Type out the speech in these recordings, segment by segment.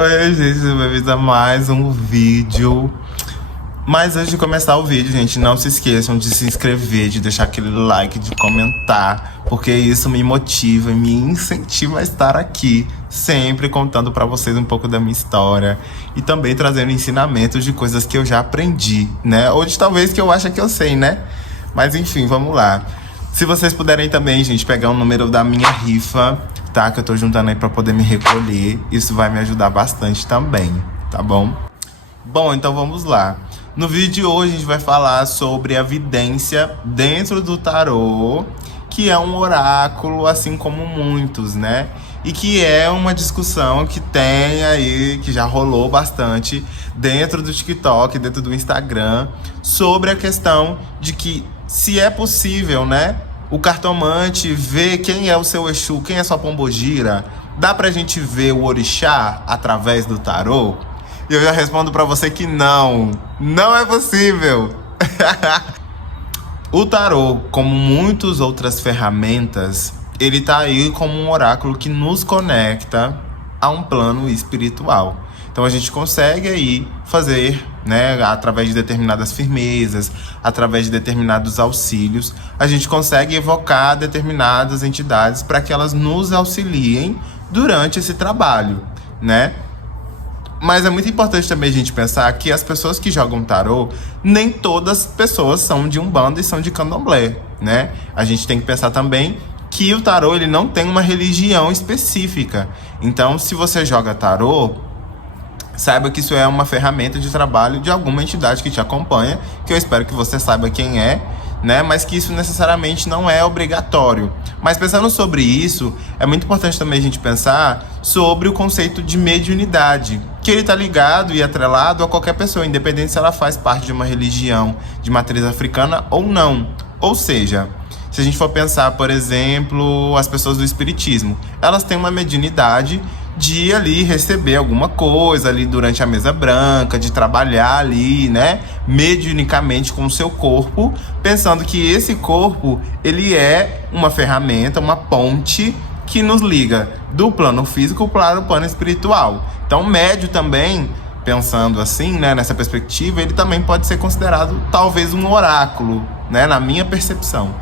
Oi, gente, bem-vindos a mais um vídeo. Mas antes de começar o vídeo, gente, não se esqueçam de se inscrever, de deixar aquele like, de comentar, porque isso me motiva e me incentiva a estar aqui, sempre contando pra vocês um pouco da minha história e também trazendo ensinamentos de coisas que eu já aprendi, né? Ou de talvez que eu acho que eu sei, né? Mas enfim, vamos lá. Se vocês puderem também, gente, pegar o número da minha rifa, tá? Que eu tô juntando aí pra poder me recolher. Isso vai me ajudar bastante também, tá bom? Bom, então vamos lá. No vídeo de hoje a gente vai falar sobre a vidência dentro do tarô, que é um oráculo, assim como muitos, né? E que é uma discussão que tem aí, que já rolou bastante dentro do TikTok, dentro do Instagram, sobre a questão de que se é possível, né, o cartomante ver quem é o seu Exu, quem é sua pombogira. Dá pra gente ver o orixá através do tarô? E eu já respondo pra você que não é possível. O tarô, como muitas outras ferramentas, ele tá aí como um oráculo que nos conecta a um plano espiritual. Então a gente consegue aí fazer, né, através de determinadas firmezas, através de determinados auxílios, a gente consegue evocar determinadas entidades para que elas nos auxiliem durante esse trabalho, né? Mas é muito importante também a gente pensar que as pessoas que jogam tarô, nem todas as pessoas são de Umbanda e são de Candomblé, né? A gente tem que pensar também que o tarô, ele não tem uma religião específica. Então, se você joga tarô, saiba que isso é uma ferramenta de trabalho de alguma entidade que te acompanha, que eu espero que você saiba quem é, né? Mas que isso necessariamente não é obrigatório. Mas pensando sobre isso, é muito importante também a gente pensar sobre o conceito de mediunidade, que ele está ligado e atrelado a qualquer pessoa, independente se ela faz parte de uma religião de matriz africana ou não. Ou seja, se a gente for pensar, por exemplo, as pessoas do espiritismo, elas têm uma mediunidade de ali receber alguma coisa ali durante a mesa branca, de trabalhar ali, né, mediunicamente com o seu corpo, pensando que esse corpo, ele é uma ferramenta, uma ponte que nos liga do plano físico para o plano espiritual. Então, o médio também, pensando assim, né, nessa perspectiva, ele também pode ser considerado talvez um oráculo, né, na minha percepção,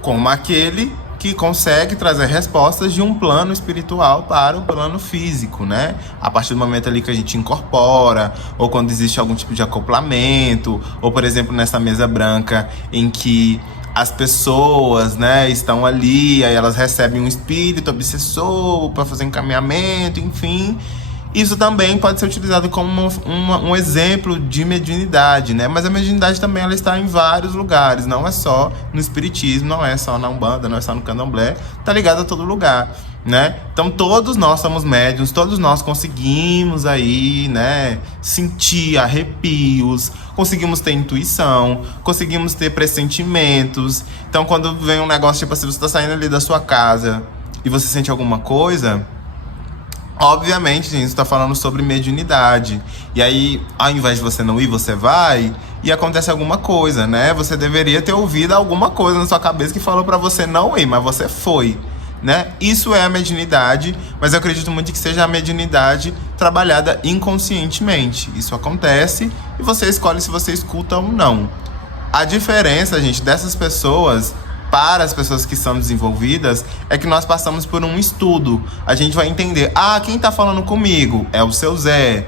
como aquele que consegue trazer respostas de um plano espiritual para o plano físico, né? A partir do momento ali que a gente incorpora, ou quando existe algum tipo de acoplamento, ou por exemplo nessa mesa branca em que as pessoas, né, estão ali, aí elas recebem um espírito obsessor para fazer encaminhamento, enfim. Isso também pode ser utilizado como um exemplo de mediunidade, né? Mas a mediunidade também ela está em vários lugares, não é só no espiritismo, não é só na Umbanda, não é só no Candomblé, tá ligado a todo lugar, né? Então todos nós somos médiuns, todos nós conseguimos aí, né, sentir arrepios, conseguimos ter intuição, conseguimos ter pressentimentos. Então quando vem um negócio tipo assim, você tá saindo ali da sua casa e você sente alguma coisa, obviamente, gente, está falando sobre mediunidade. E aí, ao invés de você não ir, você vai e acontece alguma coisa, né? Você deveria ter ouvido alguma coisa na sua cabeça que falou para você não ir, mas você foi, né? Isso é a mediunidade, mas eu acredito muito que seja a mediunidade trabalhada inconscientemente. Isso acontece e você escolhe se você escuta ou não. A diferença, gente, dessas pessoas para as pessoas que são desenvolvidas é que nós passamos por um estudo. A gente vai entender, quem tá falando comigo? É o seu Zé.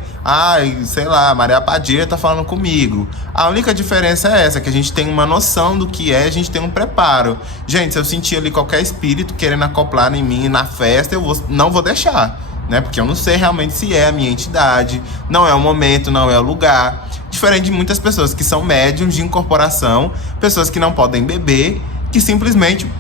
Sei lá, Maria Padilha tá falando comigo. A única diferença é essa, que a gente tem uma noção do que é, a gente tem um preparo. Gente, se eu sentir ali qualquer espírito querendo acoplar em mim na festa, não vou deixar, né? Porque eu não sei realmente se é a minha entidade, não é o momento, não é o lugar. Diferente de muitas pessoas que são médiums de incorporação, pessoas que não podem beber, que simplesmente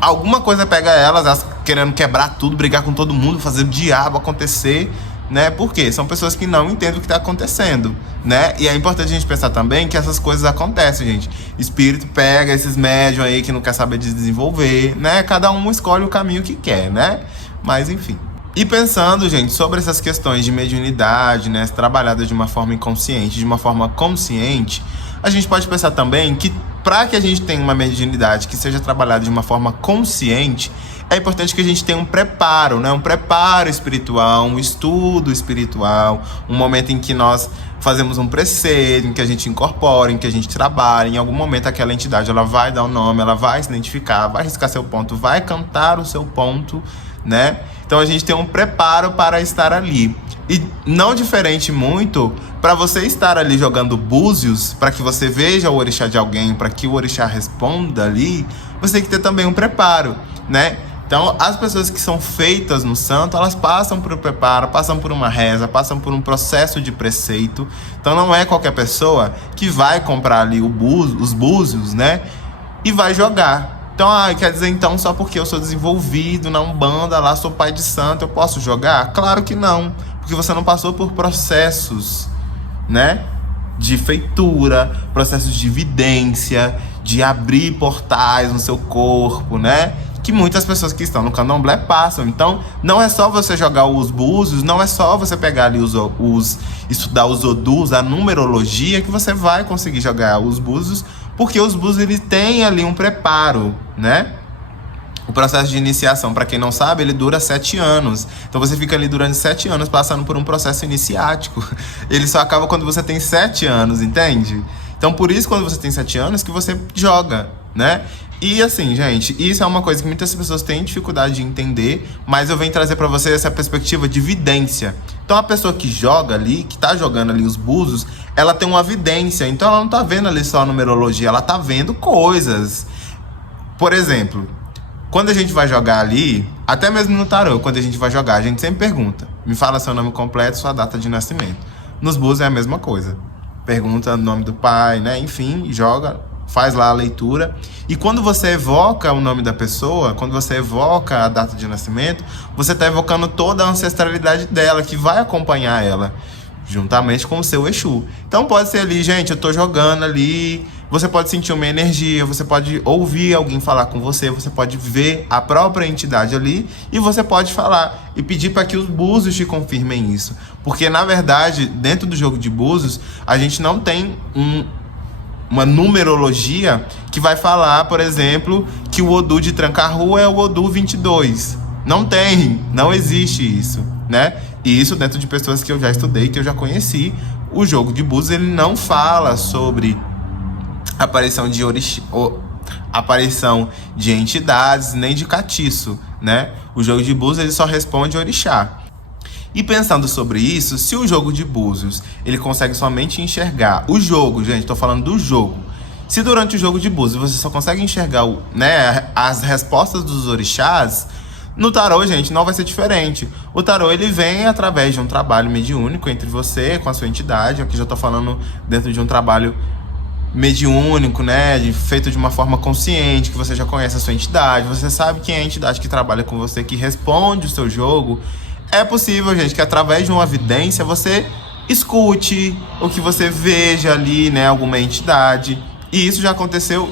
alguma coisa pega elas querendo quebrar tudo, brigar com todo mundo, fazer o diabo acontecer, né? Por quê? São pessoas que não entendem o que está acontecendo, né? E é importante a gente pensar também que essas coisas acontecem, gente. Espírito pega esses médiums aí que não quer saber de desenvolver, né? Cada um escolhe o caminho que quer, né? Mas enfim. E pensando, gente, sobre essas questões de mediunidade, né, trabalhadas de uma forma inconsciente, de uma forma consciente, A gente pode pensar também que para que a gente tenha uma mediunidade que seja trabalhada de uma forma consciente, é importante que a gente tenha um preparo, né? Um preparo espiritual, um estudo espiritual, um momento em que nós fazemos um preceito, em que a gente incorpora, em que a gente trabalha. Em algum momento aquela entidade ela vai dar um nome, ela vai se identificar, vai riscar seu ponto, vai cantar o seu ponto, né? Então a gente tem um preparo para estar ali. E não diferente muito para você estar ali jogando búzios, para que você veja o orixá de alguém, para que o orixá responda ali, você tem que ter também um preparo, né? Então, as pessoas que são feitas no santo, elas passam por um preparo, passam por uma reza, passam por um processo de preceito. Então, não é qualquer pessoa que vai comprar ali os búzios, né? E vai jogar. Então, quer dizer, então, só porque eu sou desenvolvido na Umbanda, lá sou pai de santo, eu posso jogar? Claro que não. Porque você não passou por processos, né? De feitura, processos de vidência, de abrir portais no seu corpo, né? Que muitas pessoas que estão no candomblé passam. Então, não é só você jogar os búzios, não é só você pegar ali estudar os odus, a numerologia, que você vai conseguir jogar os búzios, porque os búzios eles têm ali um preparo, né? O processo de iniciação, para quem não sabe, ele dura 7 anos. Então você fica ali durante 7 anos passando por um processo iniciático. Ele só acaba quando você tem 7 anos, entende? Então por isso, quando você tem 7 anos, que você joga, né? E assim, gente, isso é uma coisa que muitas pessoas têm dificuldade de entender, mas eu venho trazer para vocês essa perspectiva de vidência. Então a pessoa que joga ali, que tá jogando ali os búzios, ela tem uma vidência. Então ela não tá vendo ali só a numerologia, ela tá vendo coisas. Por exemplo, quando a gente vai jogar ali, até mesmo no tarô, quando a gente vai jogar, a gente sempre pergunta: me fala seu nome completo, sua data de nascimento. Nos búzios é a mesma coisa. Pergunta o nome do pai, né? Enfim, joga, faz lá a leitura. E quando você evoca o nome da pessoa, quando você evoca a data de nascimento, você está evocando toda a ancestralidade dela, que vai acompanhar ela, juntamente com o seu Exu. Então pode ser ali, gente, eu tô jogando ali, você pode sentir uma energia, você pode ouvir alguém falar com você, você pode ver a própria entidade ali, e você pode falar e pedir para que os búzios te confirmem isso. Porque, na verdade, dentro do jogo de búzios, a gente não tem uma numerologia que vai falar, por exemplo, que o Odu de Tranca-Rua é o Odu 22. Não tem, não existe isso, né? E isso dentro de pessoas que eu já estudei, que eu já conheci. O jogo de búzios, ele não fala sobre aparição de entidades, nem de catiço, né? O jogo de búzios, ele só responde orixá. E pensando sobre isso, se o jogo de búzios, ele consegue somente enxergar o jogo, gente, tô falando do jogo. Se durante o jogo de búzios você só consegue enxergar as respostas dos orixás, no tarô, gente, não vai ser diferente. O tarô, ele vem através de um trabalho mediúnico entre você com a sua entidade. Aqui já tô falando dentro de um trabalho mediúnico, né, feito de uma forma consciente, que você já conhece a sua entidade, você sabe quem é a entidade que trabalha com você, que responde o seu jogo. É possível, gente, que através de uma vidência você escute, ou que você veja ali, né, alguma entidade. E isso já aconteceu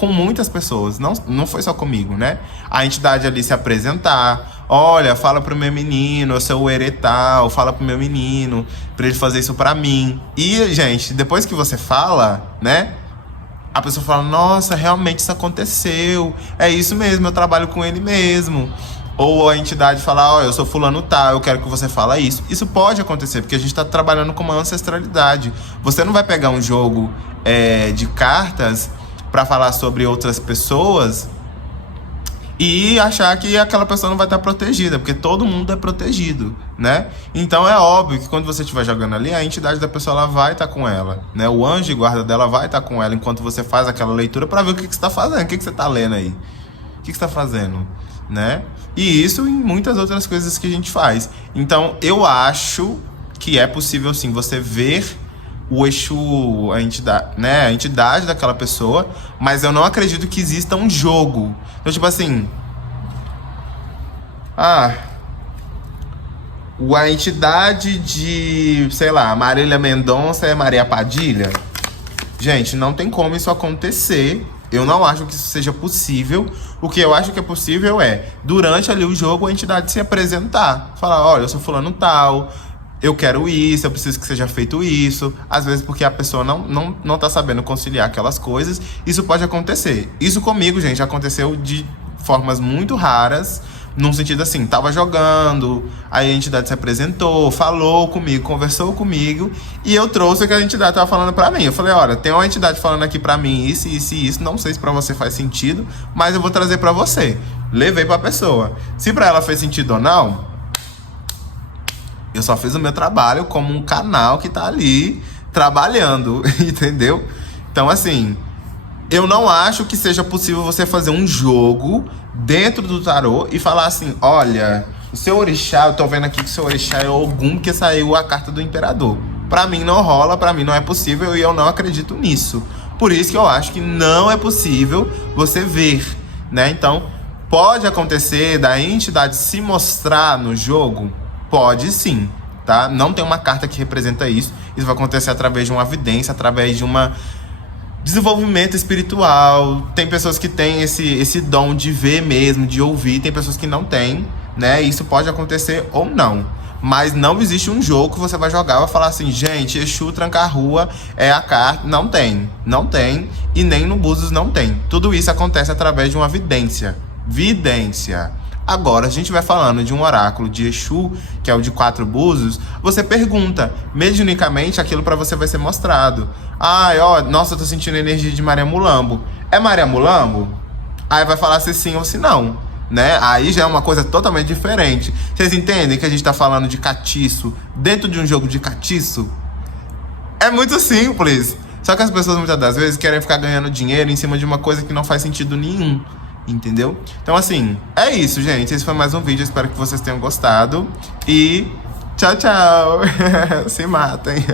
com muitas pessoas, não foi só comigo, né? A entidade ali se apresentar: olha, fala pro meu menino, eu sou o eretal, fala pro meu menino, pra ele fazer isso pra mim. E, gente, depois que você fala, né, a pessoa fala: nossa, realmente isso aconteceu, é isso mesmo, eu trabalho com ele mesmo. Ou a entidade fala: ó, eu sou fulano tal, eu quero que você fale isso. Isso pode acontecer, porque a gente está trabalhando com uma ancestralidade. Você não vai pegar um jogo de cartas para falar sobre outras pessoas e achar que aquela pessoa não vai estar protegida, porque todo mundo é protegido, né? Então é óbvio que quando você estiver jogando ali, a entidade da pessoa ela vai estar com ela, né? O anjo de guarda dela vai estar com ela enquanto você faz aquela leitura, para ver o que você está fazendo, o que você está lendo aí, o que você está fazendo, né? E isso em muitas outras coisas que a gente faz. Então eu acho que é possível sim você ver o Exu, a entidade daquela pessoa, mas eu não acredito que exista um jogo. Então, tipo assim, a entidade de, sei lá, Marília Mendonça é Maria Padilha. Gente, não tem como isso acontecer. Eu não acho que isso seja possível. O que eu acho que é possível é, durante ali o jogo, a entidade se apresentar. Falar: olha, eu sou fulano tal, eu quero isso, eu preciso que seja feito isso. Às vezes porque a pessoa não tá sabendo conciliar aquelas coisas. Isso pode acontecer. Isso comigo, gente, aconteceu de formas muito raras. Num sentido assim, tava jogando, aí a entidade se apresentou, falou comigo, conversou comigo, e eu trouxe o que a entidade tava falando pra mim. Eu falei, olha, tem uma entidade falando aqui pra mim isso, isso e isso, não sei se pra você faz sentido, mas eu vou trazer pra você. Levei pra pessoa. Se pra ela fez sentido ou não, eu só fiz o meu trabalho como um canal que tá ali trabalhando, entendeu? Então, assim, eu não acho que seja possível você fazer um jogo dentro do tarô e falar assim, olha, o seu orixá, eu tô vendo aqui que o seu orixá é Ogum, que saiu a carta do imperador. Pra mim não rola, pra mim não é possível e eu não acredito nisso. Por isso que eu acho que não é possível você ver, né? Então, pode acontecer da entidade se mostrar no jogo? Pode sim, tá? Não tem uma carta que representa isso. Isso vai acontecer através de uma evidência, através de uma desenvolvimento espiritual. Tem pessoas que têm esse dom de ver mesmo, de ouvir. Tem pessoas que não têm, né? Isso pode acontecer ou não. Mas não existe um jogo que você vai jogar e vai falar assim, gente, Exu Tranca-Rua é a carta. Não tem. Não tem. E nem no Búzios não tem. Tudo isso acontece através de uma vidência. Vidência. Agora, a gente vai falando de um oráculo de Exu, que é o de 4 búzios, você pergunta, mediunicamente aquilo pra você vai ser mostrado. Ai, ó, nossa, eu tô sentindo energia de Maria Mulambo. É Maria Mulambo? Aí vai falar se sim ou se não, né? Aí já é uma coisa totalmente diferente. Vocês entendem que a gente tá falando de catiço dentro de um jogo de catiço? É muito simples. Só que as pessoas muitas das vezes querem ficar ganhando dinheiro em cima de uma coisa que não faz sentido nenhum. Entendeu? Então assim, é isso, gente. Esse foi mais um vídeo, espero que vocês tenham gostado. E tchau, tchau. Se matem.